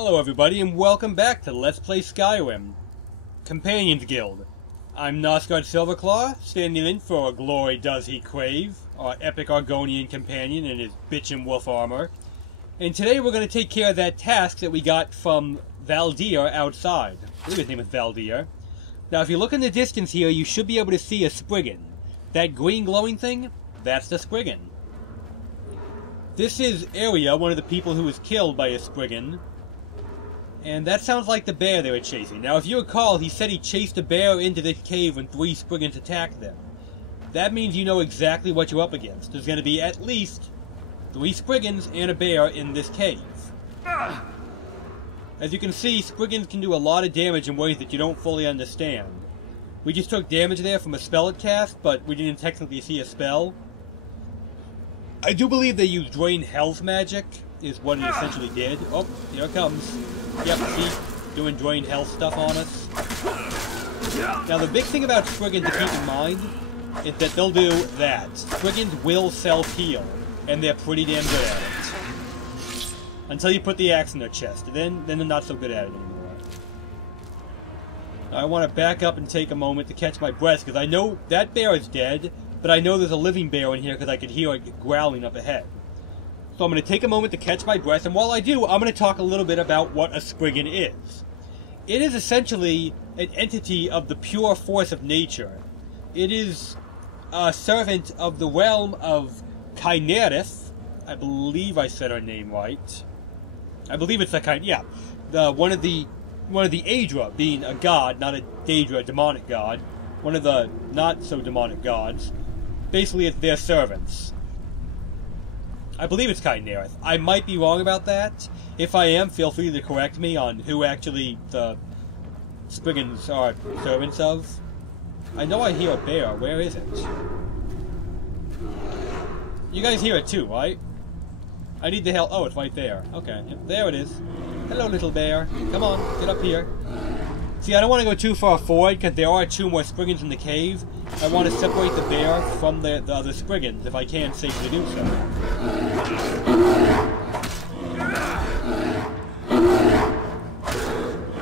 Hello everybody and welcome back to Let's Play Skyrim, Companions Guild. I'm Nosgard Silverclaw, standing in for Glory Does He Crave, our epic Argonian companion in his bitchin' wolf armor. And today we're going to take care of that task that we got from Valdir outside. I believe his name is Valdir. Now if you look in the distance here, you should be able to see a Spriggan. That green glowing thing, that's the Spriggan. This is Arya, one of the people who was killed by a Spriggan. And that sounds like the bear they were chasing. Now, if you recall, he said he chased a bear into this cave when 3 Spriggans attacked them. That means you know exactly what you're up against. There's going to be at least 3 Spriggans and a bear in this cave. As you can see, Spriggans can do a lot of damage in ways that you don't fully understand. We just took damage there from a spell it cast, but we didn't technically see a spell. I do believe they used Drain Health magic, is what it essentially did. Oh, here it comes. Yep, see? Doing Drain Health stuff on us. Now, the big thing about Spriggans to keep in mind is that they'll do that. Spriggans will self-heal, and they're pretty damn good at it. Until you put the axe in their chest, then they're not so good at it anymore. Now, I want to back up and take a moment to catch my breath, because I know that bear is dead, but I know there's a living bear in here because I could hear it growling up ahead. So I'm going to take a moment to catch my breath, and while I do, I'm going to talk a little bit about what a Spriggan is. It is essentially an entity of the pure force of nature. It is a servant of the realm of Kynareth. I believe I said her name right. I believe it's one of the Aedra, being a god, not a Daedra, a demonic god. One of the not-so-demonic gods. Basically, it's their servants. I believe it's Kynareth. I might be wrong about that. If I am, feel free to correct me on who actually the Spriggans are servants of. I know I hear a bear. Where is it? You guys hear it too, right? I need the help. Oh, it's right there. Okay, yep, there it is. Hello, little bear. Come on, get up here. See, I don't want to go too far forward, because there are 2 more Spriggans in the cave. I want to separate the bear from the other Spriggans, if I can safely do so.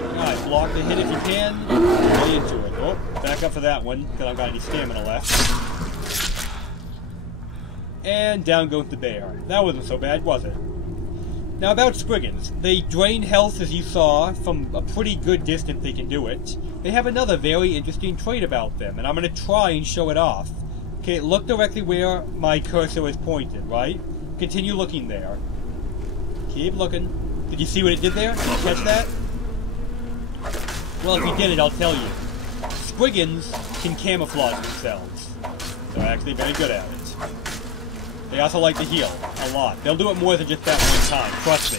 Alright, block the hit if you can. Lay into it. Oh, back up for that one, because I don't got any stamina left. And down goes the bear. That wasn't so bad, was it? Now about Spriggans, they drain health as you saw, from a pretty good distance they can do it. They have another very interesting trait about them, and I'm going to try and show it off. Okay, look directly where my cursor is pointed, right? Continue looking there. Keep looking. Did you see what it did there? Did you catch that? Well, if you didn't, I'll tell you. Spriggans can camouflage themselves. They're actually very good at it. They also like to heal, a lot. They'll do it more than just that one time, trust me.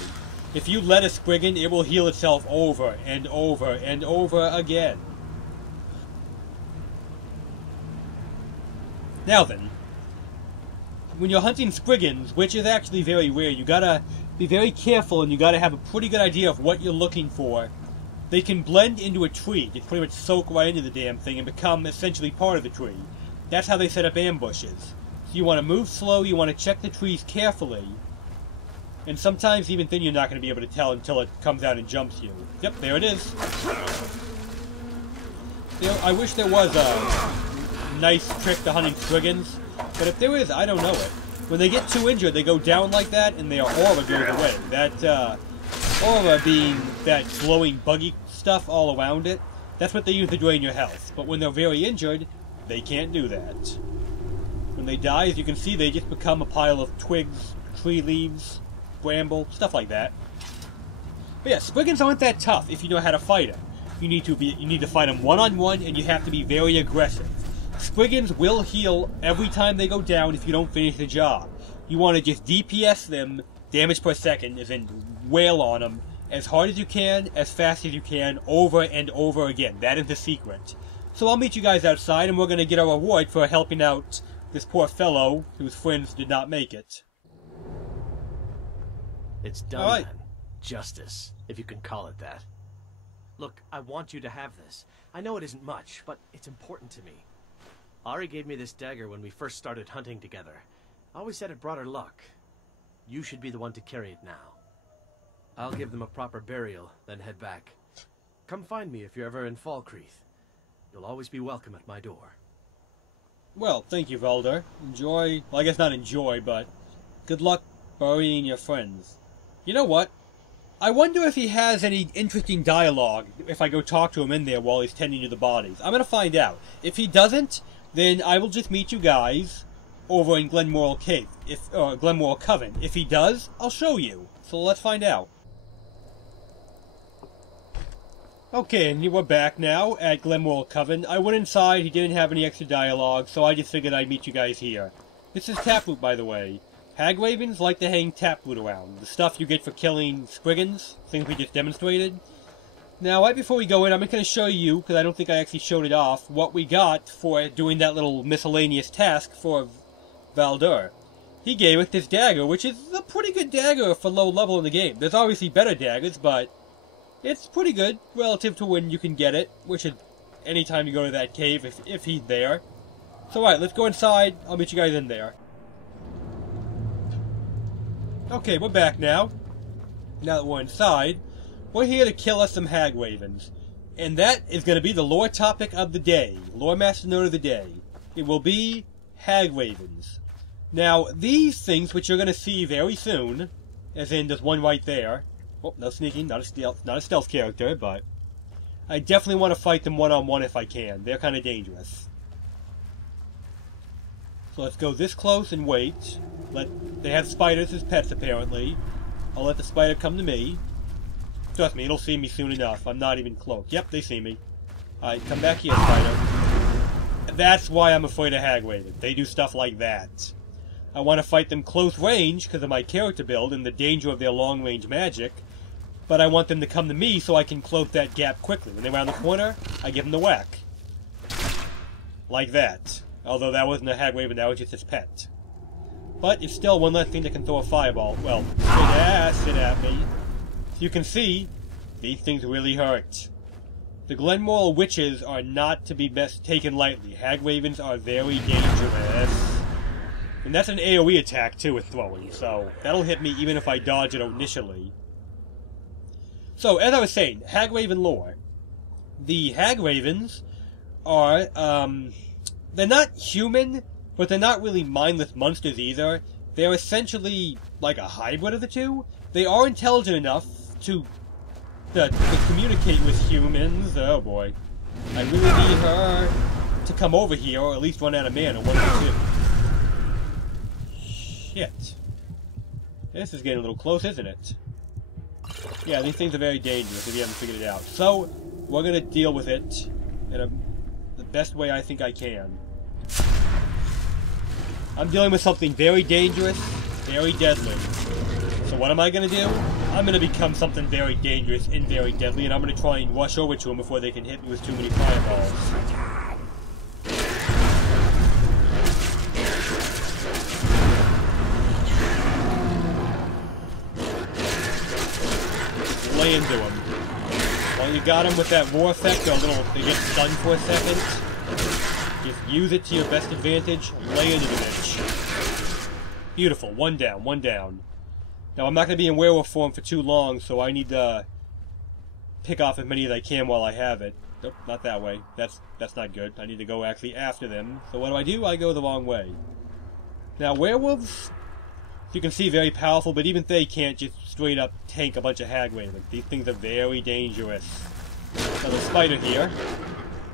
If you let a Spriggan, it will heal itself over and over and over again. Now then, when you're hunting Spriggans, which is actually very rare, you gotta be very careful and you gotta have a pretty good idea of what you're looking for. They can blend into a tree, just pretty much soak right into the damn thing and become essentially part of the tree. That's how they set up ambushes. So you want to move slow, you want to check the trees carefully, and sometimes even then you're not going to be able to tell until it comes out and jumps you. Yep, there it is. You know, I wish there was a nice trick to hunting Spriggans, but if there is, I don't know it. When they get too injured, they go down like that, and their aura goes away. That aura being that glowing buggy stuff all around it, that's what they use to drain your health. But when they're very injured, they can't do that. When they die, as you can see, they just become a pile of twigs, tree leaves, bramble, stuff like that. But yeah, Spriggans aren't that tough if you know how to fight them. You need to fight them one-on-one, and you have to be very aggressive. Spriggans will heal every time they go down if you don't finish the job. You want to just DPS them, damage per second, as in wail on them, as hard as you can, as fast as you can, over and over again. That is the secret. So I'll meet you guys outside, and we're going to get our reward for helping out this poor fellow whose friends did not make it. It's done, then. Justice, if you can call it that. Look, I want you to have this. I know it isn't much, but it's important to me. Ari gave me this dagger when we first started hunting together. I always said it brought her luck. You should be the one to carry it now. I'll give them a proper burial, then head back. Come find me if you're ever in Falkreath. You'll always be welcome at my door. Well, thank you, Velder. Enjoy... Well, I guess not enjoy, but... Good luck burying your friends. You know what? I wonder if he has any interesting dialogue if I go talk to him in there while he's tending to the bodies. I'm gonna find out. If he doesn't, then I will just meet you guys over in Glenmoral Cave. Glenmoral Coven. If he does, I'll show you. So let's find out. Okay, and we're back now at Glenmoral Coven. I went inside, he didn't have any extra dialogue, so I just figured I'd meet you guys here. This is Taproot, by the way. Hagravens like to hang Taproot around. The stuff you get for killing Squiggins, things we just demonstrated. Now, right before we go in, I'm not going to show you, because I don't think I actually showed it off, what we got for doing that little miscellaneous task for Velder. He gave us this dagger, which is a pretty good dagger for low level in the game. There's obviously better daggers, but it's pretty good relative to when you can get it, which is anytime you go to that cave if he's there. So alright, let's go inside. I'll meet you guys in there. Okay, we're back now. Now that we're inside, we're here to kill us some Hagravens. And that is going to be the lore topic of the day. Lore Master Note of the day. It will be Hagravens. Now, these things, which you're going to see very soon, as in there's one right there. Oh, no sneaking, not a stealth character, but I definitely want to fight them one-on-one if I can. They're kind of dangerous. So let's go this close and wait. They have spiders as pets, apparently. I'll let the spider come to me. Trust me, it'll see me soon enough. I'm not even close. Yep, they see me. Alright, come back here, spider. That's why I'm afraid of Hagraven. They do stuff like that. I want to fight them close range because of my character build and the danger of their long-range magic. But I want them to come to me so I can close that gap quickly. When they're around the corner, I give them the whack. Like that. Although that wasn't a Hagraven, that was just his pet. But it's still one less thing that can throw a fireball. Well, sit at me. So you can see, these things really hurt. The Glenmoral witches are not to be taken lightly. Hagravens are very dangerous. And that's an AoE attack, too, with throwing, so that'll hit me even if I dodge it initially. So, as I was saying, Hagraven lore. The Hagravens are, they're not human, but they're not really mindless monsters either. They're essentially like a hybrid of the two. They are intelligent enough to communicate with humans. Oh boy. I really need her to come over here, or at least run out of mana, one of the two. Shit. This is getting a little close, isn't it? Yeah, these things are very dangerous if you haven't figured it out. So, we're gonna deal with it in the best way I think I can. I'm dealing with something very dangerous, very deadly. So what am I gonna do? I'm gonna become something very dangerous and very deadly, and I'm gonna try and rush over to them before they can hit me with too many fireballs. Lay into them. While you got them with that roar effect, they get stunned for a second. Just use it to your best advantage. Lay into the bitch. Beautiful. One down, one down. Now, I'm not going to be in werewolf form for too long, so I need to pick off as many as I can while I have it. Nope, not that way. That's not good. I need to go actually after them. So what do? I go the wrong way. Now, werewolves, you can see, very powerful, but even they can't just straight up tank a bunch of Hagravens. These things are very dangerous. Now, the spider here.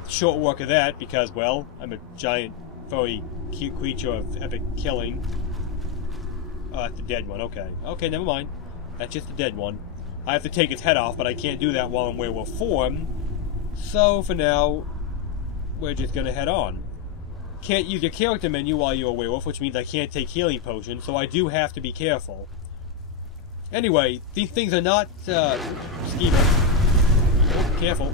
Short work of that, because, well, I'm a giant, furry, cute creature of epic killing. Oh, that's the dead one. Okay. Okay, never mind. That's just the dead one. I have to take its head off, but I can't do that while in werewolf form. So, for now, we're just gonna head on. Can't use your character menu while you're a werewolf, which means I can't take healing potions, so I do have to be careful. Anyway, these things are not, schemer. Oh, careful.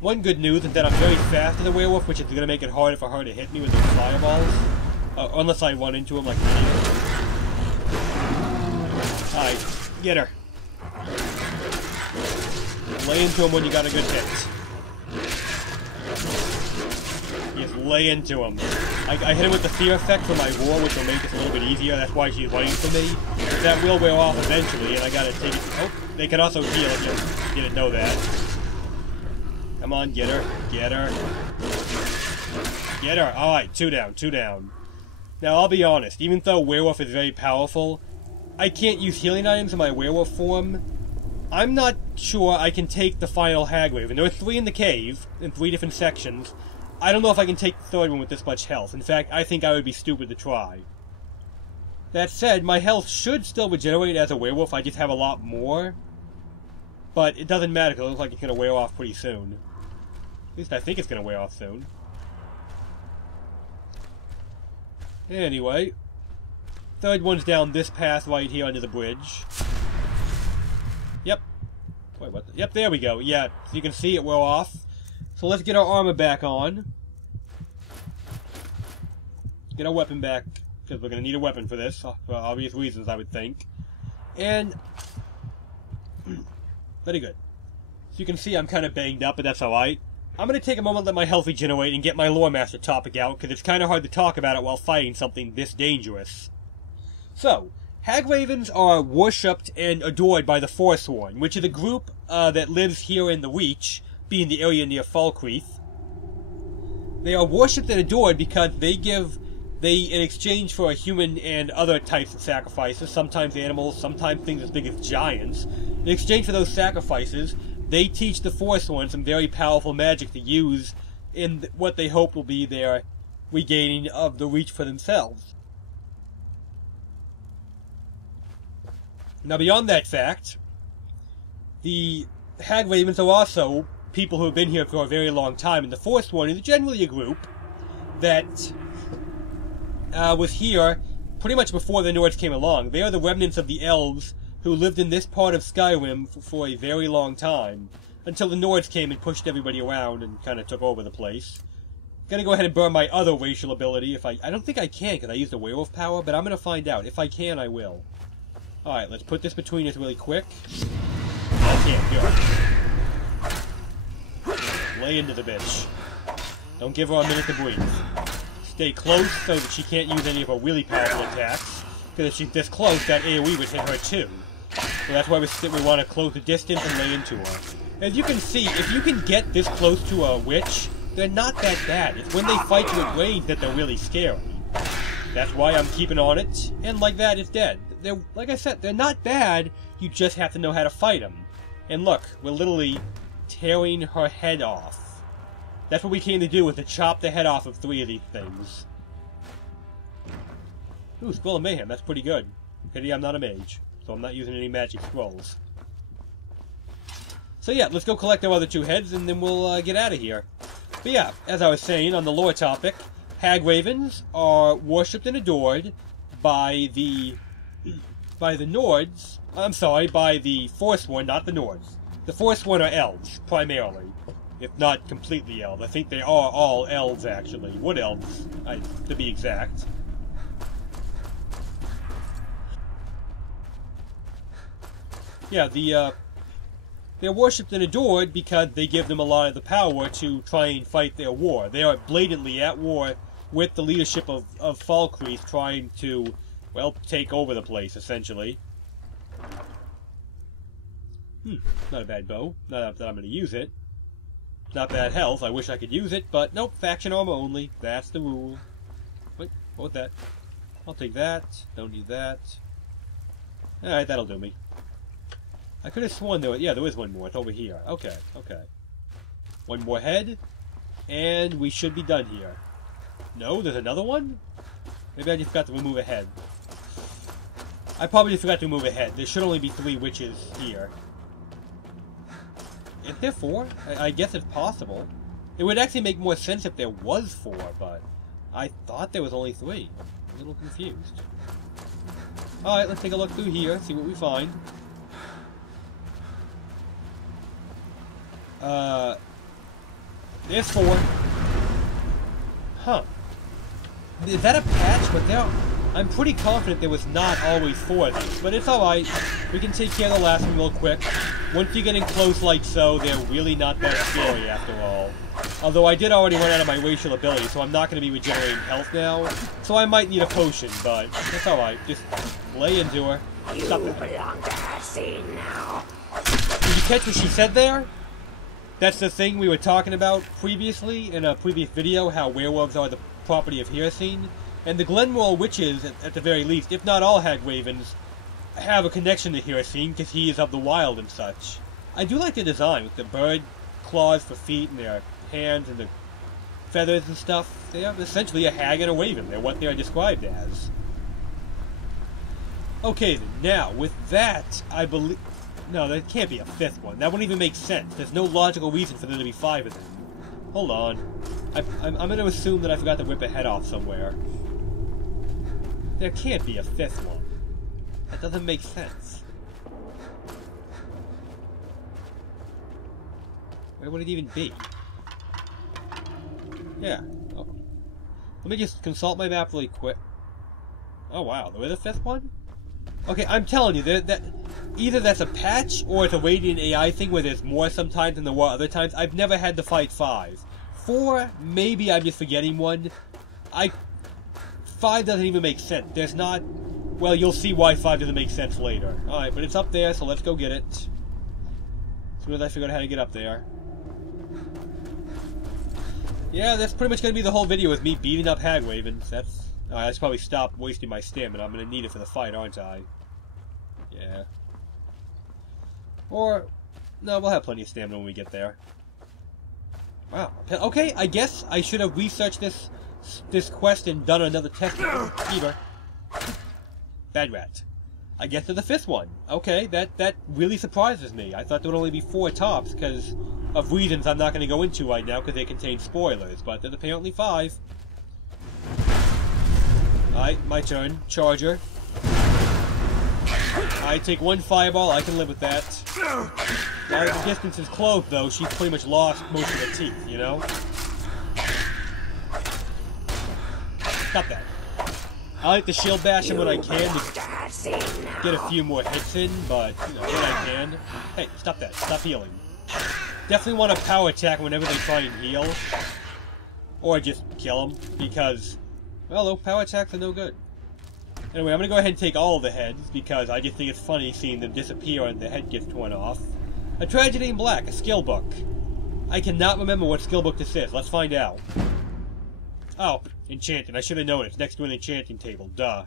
One good news is that I'm very fast as a werewolf, which is gonna make it harder for her to hit me with those fireballs. Unless I run into him like an idiot. Alright, get her. Lay into him when you got a good hit. You Just lay into him. I hit him with the fear effect for my roar, which will make this a little bit easier. That's why she's running for me. That will wear off eventually, and I gotta take it. Oh, they can also heal if you didn't know that. Come on, get her. Get her. Get her. Alright, 2 down, 2 down. Now, I'll be honest. Even though werewolf is very powerful, I can't use healing items in my werewolf form. I'm not sure I can take the final Hagraven. There are 3 in the cave, in 3 different sections. I don't know if I can take the 3rd one with this much health. In fact, I think I would be stupid to try. That said, my health should still regenerate as a werewolf, I just have a lot more. But it doesn't matter, because it looks like it's going to wear off pretty soon. At least I think it's going to wear off soon. Anyway, 3rd one's down this path right here under the bridge. Yep. Wait, what? Yep, there we go. Yeah, so you can see it wear off. So let's get our armor back on. Get our weapon back, because we're going to need a weapon for this, for obvious reasons, I would think. And very good. So you can see I'm kind of banged up, but that's alright. I'm going to take a moment to let my health regenerate and get my Lore Master topic out, because it's kind of hard to talk about it while fighting something this dangerous. So, Hagravens are worshipped and adored by the Forsworn, which is a group that lives here in the Reach, being the area near Qouth. They are worshipped and adored because in exchange for a human and other types of sacrifices, sometimes animals, sometimes things as big as giants, in exchange for those sacrifices, they teach the Forsworn some very powerful magic to use in what they hope will be their regaining of the Reach for themselves. Now, beyond that fact, the Hagravens are also people who have been here for a very long time, and the Forsworn is generally a group that was here pretty much before the Nords came along. They are the remnants of the elves who lived in this part of Skyrim for a very long time, until the Nords came and pushed everybody around and kind of took over the place. Gonna go ahead and burn my other racial ability. I don't think I can, because I used the werewolf power, but I'm gonna find out. If I can, I will. Alright, let's put this between us really quick. I can't do it. Lay into the bitch. Don't give her a minute to breathe. Stay close so that she can't use any of her really powerful attacks, because if she's this close, that AoE would hit her too. So that's why we want to close the distance and lay into her. As you can see, if you can get this close to a witch, they're not that bad. It's when they fight you at range that they're really scary. That's why I'm keeping on it, and like that, it's dead. They're, like I said, they're not bad, you just have to know how to fight them. And look, we're literally tearing her head off. That's what we came to do, was to chop the head off of 3 of these things. Ooh, Scroll of Mayhem, that's pretty good. Pity I'm not a mage, so I'm not using any magic scrolls. So yeah, let's go collect our other 2 heads, and then we'll get out of here. But yeah, as I was saying on the lore topic, Hagravens are worshipped and adored by the Nords. I'm sorry, by the Forsworn, not the Nords. The Forsworn are elves, primarily. If not completely elves. I think they are all elves, actually. Wood elves, to be exact. Yeah, they're worshipped and adored because they give them a lot of the power to try and fight their war. They are blatantly at war with the leadership of Qouth, trying to, well, take over the place, essentially. Not a bad bow. Not that I'm going to use it. Not bad health. I wish I could use it, but nope, faction armor only. That's the rule. Wait, what was that? I'll take that. Don't need that. Alright, that'll do me. I could have sworn there is one more. It's over here. Okay, okay. One more head, and we should be done here. No, there's another one? Maybe I just forgot to remove a head. I probably just forgot to remove a head. There should only be 3 witches here. Is there 4? I guess it's possible. It would actually make more sense if there was 4, but I thought there was only 3. I'm a little confused. Alright, let's take a look through here, see what we find. There's 4. Huh. Is that a patch? But I'm pretty confident there was not always 4 of these, but it's alright. We can take care of the last one real quick. Once you get in close like so, they're really not that scary after all. Although I did already run out of my racial ability, so I'm not going to be regenerating health now. So I might need a potion, but that's alright. Just lay into her. Stop that. Did you catch what she said there? That's the thing we were talking about previously, in a previous video, how werewolves are the property of Hiricine. And the Glenmore witches, at the very least, if not all Hagravens, have a connection to Hiricine, because he is of the wild and such. I do like the design, with the bird claws for feet, and their hands, and the feathers and stuff. They are essentially a hag and a raven. They're what they are described as. Okay, then, now, with that, I believe... No, there can't be a fifth one. That wouldn't even make sense. There's no logical reason for there to be 5 of them. Hold on. I'm going to assume that I forgot to rip a head off somewhere. There can't be a 5th one. That doesn't make sense. Where would it even be? Yeah. Oh. Let me just consult my map really quick. Oh wow, there is a 5th one? Okay, I'm telling you, that either that's a patch or it's a Radiant AI thing where there's more sometimes than there were other times. I've never had to fight 5. 4, maybe I'm just forgetting one. 5 doesn't even make sense. There's not... Well, you'll see why 5 doesn't make sense later. Alright, but it's up there, so let's go get it. As soon as I figure out how to get up there. Yeah, that's pretty much going to be the whole video with me beating up Hagravens. That's... Alright, I should probably stop wasting my stamina. I'm going to need it for the fight, aren't I? Yeah. Or... No, we'll have plenty of stamina when we get there. Wow. Okay, I guess I should have researched this quest and done another test. Fever. Bad rat. I guess to the 5th one. Okay, that really surprises me. I thought there would only be 4 tops, because of reasons I'm not going to go into right now, because they contain spoilers. But there's apparently 5. Alright, my turn. Charger. I take 1 fireball, I can live with that. Now that the distance is close, though, she's pretty much lost most of her teeth, you know? Stop that. I like to shield bash him when I can to get a few more hits in, but, you know, when I can. Hey, stop that. Stop healing. Definitely want to power attack whenever they try and heal. Or just kill them, because, well, those power attacks are no good. Anyway, I'm going to go ahead and take all of the heads, because I just think it's funny seeing them disappear and the head gets torn off. A Tragedy in Black, a skill book. I cannot remember what skill book this is. Let's find out. Oh, enchanting. I should have known it's next to an enchanting table. Duh.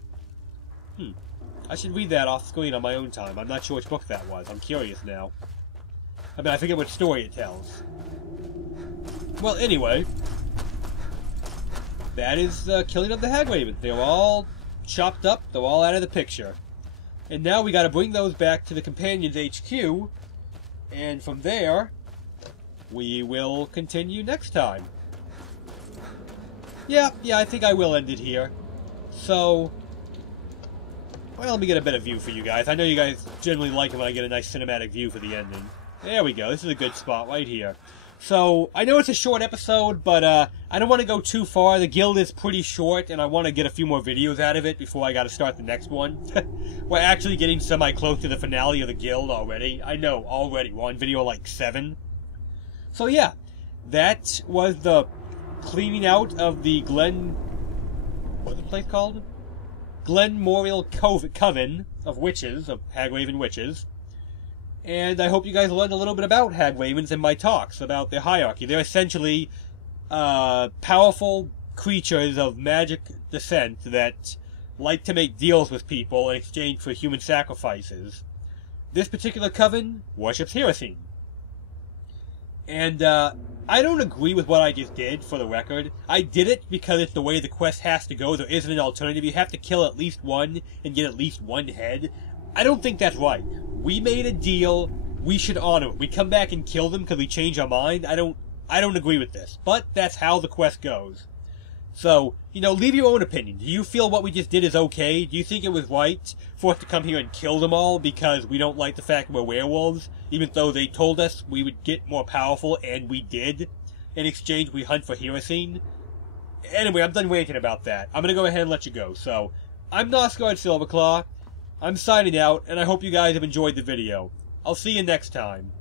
I should read that off screen on my own time. I'm not sure which book that was. I'm curious now. I mean, I forget what story it tells. Well, anyway. That is the killing of the Hagravens. They're all chopped up. They're all out of the picture. And now we gotta bring those back to the Companions HQ. And from there, we will continue next time. Yeah, I think I will end it here. So, well, let me get a better view for you guys. I know you guys generally like it when I get a nice cinematic view for the ending. There we go. This is a good spot right here. So, I know it's a short episode, but I don't want to go too far. The guild is pretty short, and I want to get a few more videos out of it before I got to start the next one. We're actually getting semi-close to the finale of the guild already. I know, already. We're on video like 7. So, yeah. That was the cleaning out of the what's the place called? Glenmorial Coven of witches, of Hagraven witches. And I hope you guys learned a little bit about Hagravens in my talks, about their hierarchy. They're essentially powerful creatures of magic descent that like to make deals with people in exchange for human sacrifices. This particular coven worships Hiricine. And I don't agree with what I just did, for the record. I did it because it's the way the quest has to go. There isn't an alternative. You have to kill at least one and get at least 1 head. I don't think that's right. We made a deal. We should honor it. We come back and kill them because we change our mind. I don't agree with this. But that's how the quest goes. So, you know, leave your own opinion. Do you feel what we just did is okay? Do you think it was right for us to come here and kill them all because we don't like the fact we're werewolves? Even though they told us we would get more powerful, and we did. In exchange, we hunt for Hiricine. Anyway, I'm done ranting about that. I'm going to go ahead and let you go. So, I'm Nosgard Silverclaw. I'm signing out, and I hope you guys have enjoyed the video. I'll see you next time.